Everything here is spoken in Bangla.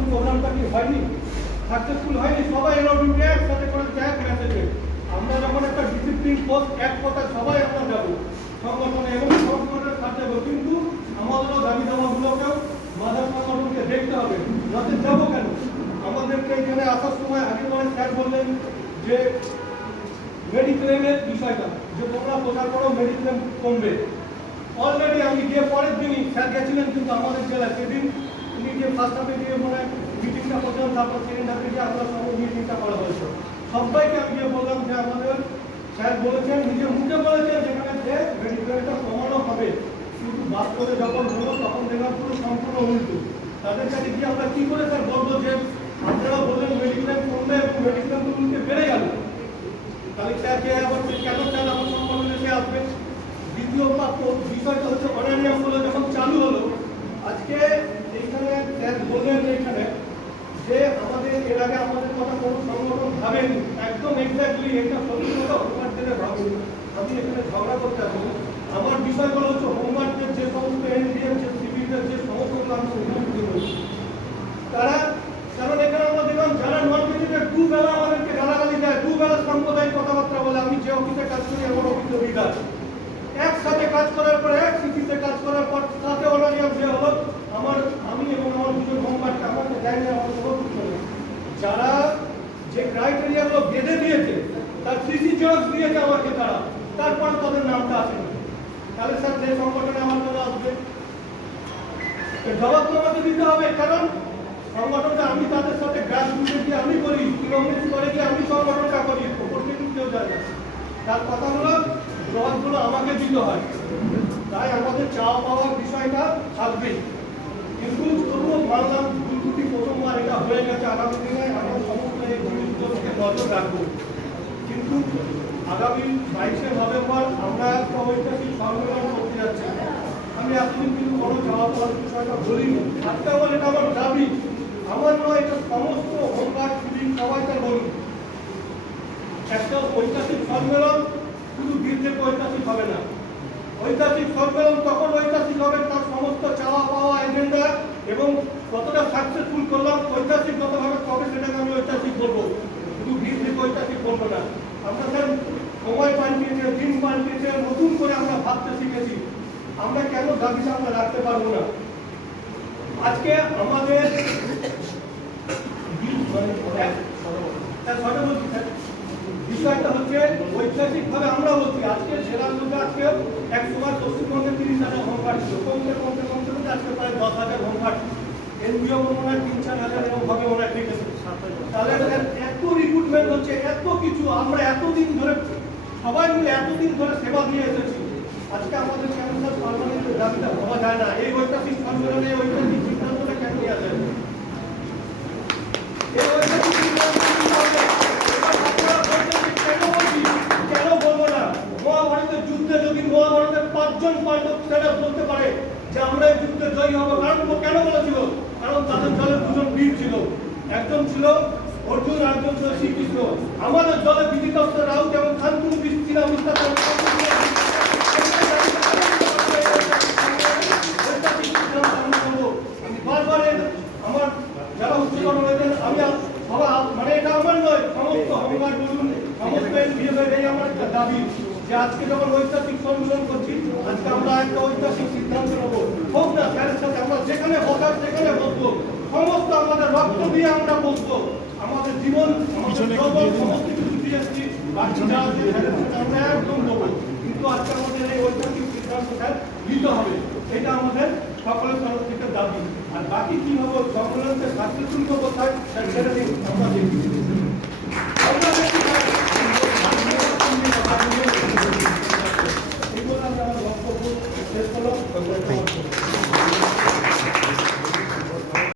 তখন প্রোগ্রামটা কি হয়নি, সাকসেসফুল হয়নি। সবাই এলো ডিউটি একসাথে করে ত্যাগ মেসেজে আমরা যখন একটা ডিসিপ্লিন পোস্ট এক কথা সবাই আমরা যাবো সংগঠনে এবং সংগঠনের সাথে যাবো, কিন্তু আমাদেরও দাবি দাবাগুলোকেও মাদার সংগঠনকে দেখতে হবে। যাতে যাবো কেন, আমাদেরকে এখানে আসার সময় আগে পরে স্যার বললেন যে মেডিক্লেমের বিষয়টা, যে তোমরা প্রচার করো মেডিক্লেম কমবে। অলরেডি আমি গিয়ে পরের দিনই স্যার গেছিলেন কিন্তু আমাদের জেলায়, সেদিন উনি যে ফার্স্ট হাফে গিয়ে মানে মিটিংটা করছেন, তারপর সেকেন্ড হাফে গিয়ে আমরা সব মিটিংটা করা হয়েছে। সবাইকে আমি গিয়ে বললাম যে আমাদের স্যার বলেছেন, নিজের মুখে বলেছেন যেখানে যে মেডিক্লেমটা কমানো হবে, কিন্তু বাস্তবে যখন হলো তখন দেখলাম পুরো সম্পূর্ণ উল্টো। তাদের কাছে গিয়ে আমরা কি করে স্যার বলবো যে আপনারা বললেন মেডিক্লেম কমবে এবং মেডিক্লেম তো উল্টে বেড়ে গেল, তাহলে স্যারকে আবার কেন স্যার আমার সংগঠনে এসে আসবেন। দ্বিতীয় বিষয়টা হচ্ছে অনারিয়ামগুলো যখন চালু হলো, আজকে এইখানে স্যার বললেন এইখানে যে আমাদের এর আগে আমাদের কথা কোনো সংগঠন ভাবেন, একদম এক্স্যাক্টলি এটা সত্যি কথা হোমওয়ার্ক দিলে ভাবুন। আমি এখানে ঝগড়া করতে আসবো, আমার বিষয়গুলো হচ্ছে হোমওয়ার্কের যে সমস্ত এনডিএম যে সিভিলের যে সমস্যাগুলো আমি সম্মুখীন হচ্ছি তারা, কারণ এখানে আমরা দেখলাম যারা নন মেডিকেল দুবেলা আমাদেরকে গালাগালি দেয়, দুবেলা সাম্প্রদায়িক কথাবার্তা বলে। আমি যে অফিসে কাজ করি আমার অফিসে লিডার একসাথে কাজ করার পরে এক সিটিতে কাজ করার পর সাথে অনারিয়াম দেওয়া হলো আমি এবং আমার দুজন হোমওয়ার্ককে আমাকে দেয়নি, আমার কোনো কিছু নেই। যারা যে ক্রাইটেরিয়াগুলো বেঁধে দিয়েছে তার সিসি জেরক্স দিয়েছে আমাকে তারা, তারপরে তাদের নামটা আসেনি। তাহলে স্যার যে সংগঠনে আমার জন্য আসবে জবাব তো আমাকে দিতে হবে, কারণ সংগঠনটা আমি তাদের সাথে গ্রাসরুটে গিয়ে আমি করি, তৃণমূল স্তরে গিয়ে আমি সংগঠনটা করি, ওপর থেকে কেউ যায় না। তার কথাগুলো জবাবগুলো আমাকে দিতে হয়। তাই আমাদের চাওয়া পাওয়ার বিষয়টা থাকবেই, কিন্তু তবুও মানলাম দুটি প্রথমবার এটা হয়ে গেছে। আগামী দিনে আমরা সমস্ত এই জিনিসগুলোকে নজর রাখবো, কিন্তু আগামী 22শে নভেম্বর আমরা একটা ঐতিহাসিক সম্মেলন করতে যাচ্ছি। আমি এতদিন কিন্তু কোনো চাওয়া পাওয়ার বিষয়টা বলিনি, আজকে আমার এটা আমার দাবি, আমার নয়, এটা সমস্ত হোমগার্ড সিভিল সবাই তার বলুন। একটা ঐতিহাসিক সম্মেলন শুধু বীরদের ঐতিহাসিক হবে না, ঐতিহাসিক সম্মেলন তখন ঐতিহাসিক হবে তার সমস্ত চাওয়া পাওয়া এজেন্ডা এবং কতটা সাকসেসফুল করলাম ঐতিহাসিকগতভাবে, তবে সেটাকে আমি ঐতিহাসিক বলবো, শুধু বীরদের ঐতিহাসিক বলবো না। আমরা স্যার সময় পাল্টিয়েছে, দিন পাল্টিয়েছে, নতুন করে আমরা ভাবতে শিখেছি। আমরা কেন দাবিটা আমরা রাখতে পারবো না? আজকে আমাদের বিষয়টা হচ্ছে ঐতিহাসিকভাবে আমরা বলছি, আজকে জেলার মধ্যে আজকে এক সময় পশ্চিমবঙ্গে 30,000 হোমগার্ড ছিল, কমতে কমতে কমতে কমতে আজকে প্রায় 10,000 হোমগার্ড, এনজিও মনে হয় 3-4,000 এরকম ভাবে মনে হয় ঠিক আছে। তাহলে এত রিক্রুটমেন্ট হচ্ছে, এত কিছু, আমরা এতদিন ধরে সবাই মিলে এতদিন ধরে সেবা দিয়ে এসেছি। আজকে আমাদের কেন স্যার পার্মানেন্টের দাবিটা ভাবা যায় না? এই ঐতিহাসিক সম্মেলনে ঐতিহাসিক সিদ্ধান্তটা কেন নেওয়া যায়? কেন বলবো না? মহাভারতের যুদ্ধে যদি মহাভারতের 5 জন পাণ্ডব সেটা বলতে পারে যে আমরা এই যুদ্ধে জয়ী হবো, কারণ কেন বলেছিল? কারণ তাদের দলে 2 জন বীর ছিল, একজন ছিল অর্জুন আর একজন ছিল শ্রীকৃষ্ণ। আমাদের দলে বিজিত রাউত এবং খানতুন ছিল আমি বারবার আমার যারা উচ্চকরণ হয়েছেন আমি মানে এটা আমার নয়, সমস্ত হোমগার্ড বলুন, সমস্ত এই আমার একটা দাবি যে আজকে যখন ঐতিহাসিক সম্মেলন করছি, আজকে আমরা একটা ঐতিহাসিক সিদ্ধান্ত নেবো। হোক না স্যারের সাথে আমরা যেখানে বসার সেখানে বসবো, সমস্ত আমাদের রক্ত দিয়ে আমরা বসবো, আমাদের জীবন আমাদের সমস্ত কিছু দিয়েছি, বাকি যা আছে আমরা একদম দেবো। কিন্তু আজকে আমাদের এই ঐতিহাসিক সিদ্ধান্তটা নিতে হবে, এটা আমাদের সকলের তরফ থেকে দাবি। আর বাকি কি হবে সম্মেলনকে সাকসেসফুল কোথায় সেটা আমরা দেখি।